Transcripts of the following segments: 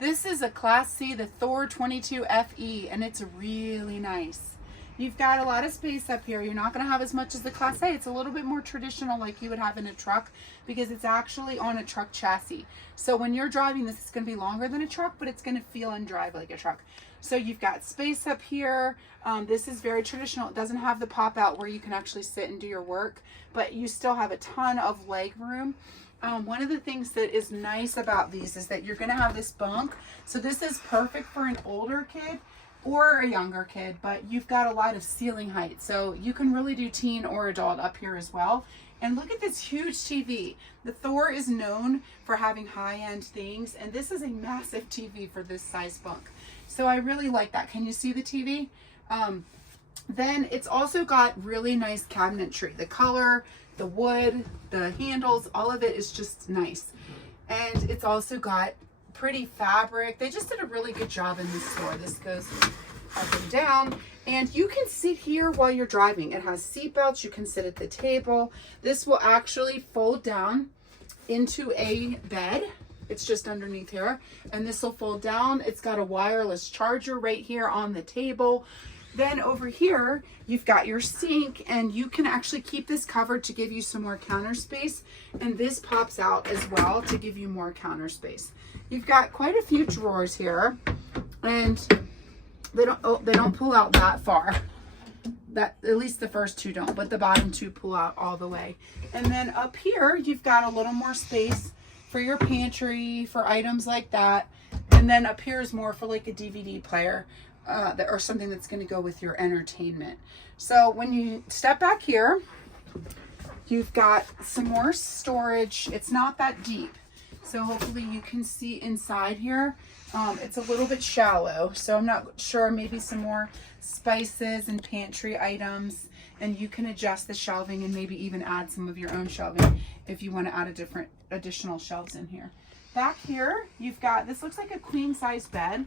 This is a Class C, the Thor 22 FE, and it's really nice. You've got a lot of space up here. You're not going to have as much as the Class A. It's a little bit more traditional like you would have in a truck because it's actually on a truck chassis. So when you're driving this, it's going to be longer than a truck, but it's going to feel and drive like a truck. So you've got space up here. This is very traditional. It doesn't have the pop out where you can actually sit and do your work, but you still have a ton of leg room. One of the things that is nice about these is that you're going to have this bunk. So this is perfect for an older kid or a younger kid, but you've got a lot of ceiling height. So you can really do teen or adult up here as well. And look at this huge TV. The Thor is known for having high-end things, and this is a massive TV for this size bunk. So I really like that. Can you see the TV? Then it's also got really nice cabinetry. The color, the wood, the handles, all of it is just nice. And it's also got pretty fabric. They just did a really good job in this store. This goes up and down, and you can sit here while you're driving. It has seat belts. You can sit at the table. This will actually fold down into a bed. It's just underneath here, and this will fold down. It's got a wireless charger right here on the table. Then over here, you've got your sink, and you can actually keep this covered to give you some more counter space. And this pops out as well to give you more counter space. You've got quite a few drawers here, and they don't pull out that far. That, at least the first two don't, but the bottom two pull out all the way. And then up here, you've got a little more space for your pantry, for items like that. And then up here is more for like a DVD player. Or something that's going to go with your entertainment. So when you step back here, you've got some more storage. It's not that deep, so hopefully you can see inside here. It's a little bit shallow, so I'm not sure. Maybe some more spices and pantry items, and you can adjust the shelving and maybe even add some of your own shelving if you want to add additional shelves in here. Back here, you've got, this looks like a queen size bed.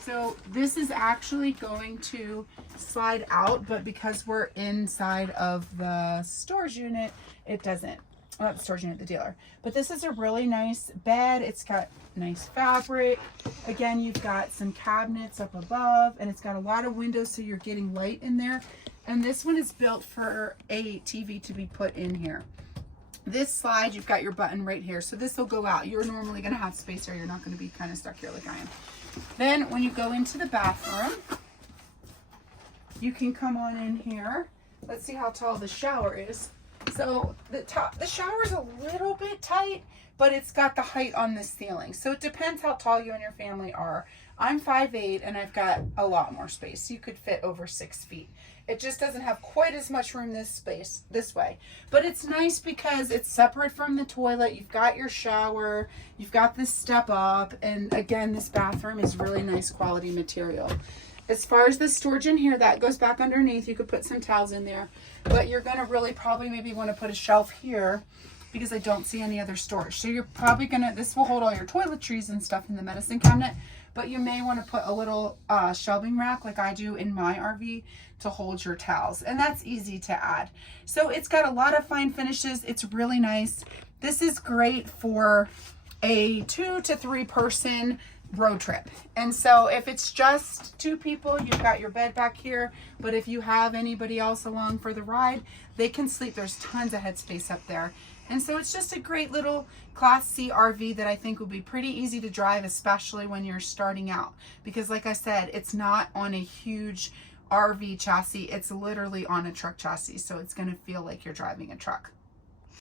So this is actually going to slide out, but because we're inside of the storage unit, it doesn't. Not the storage unit, the dealer. But this is a really nice bed. It's got nice fabric. Again, you've got some cabinets up above, and it's got a lot of windows, so you're getting light in there. And this one is built for a TV to be put in here. This slide, you've got your button right here, so this will go out. You're normally going to have space here. You're not going to be kind of stuck here like I am. Then when you go into the bathroom, you can come on in here. Let's see how tall the shower is. So the shower is a little bit tight, but it's got the height on the ceiling. So it depends how tall you and your family are. I'm 5'8", and I've got a lot more space. You could fit over 6 feet. It just doesn't have quite as much room this way. But it's nice because it's separate from the toilet. You've got your shower, you've got this step up, and again, this bathroom is really nice quality material. As far as the storage in here, that goes back underneath. You could put some towels in there, but you're gonna really probably maybe wanna put a shelf here because I don't see any other storage. So you're probably gonna, this will hold all your toiletries and stuff in the medicine cabinet, but you may want to put a little shelving rack like I do in my RV to hold your towels, and that's easy to add. So it's got a lot of fine finishes. It's really nice. This is great for a 2 to 3 person road trip. And so if it's just 2 people, you've got your bed back here, but if you have anybody else along for the ride, they can sleep. There's tons of headspace up there. And so it's just a great little Class C RV that I think will be pretty easy to drive, especially when you're starting out. Because like I said, it's not on a huge RV chassis. It's literally on a truck chassis. So it's going to feel like you're driving a truck.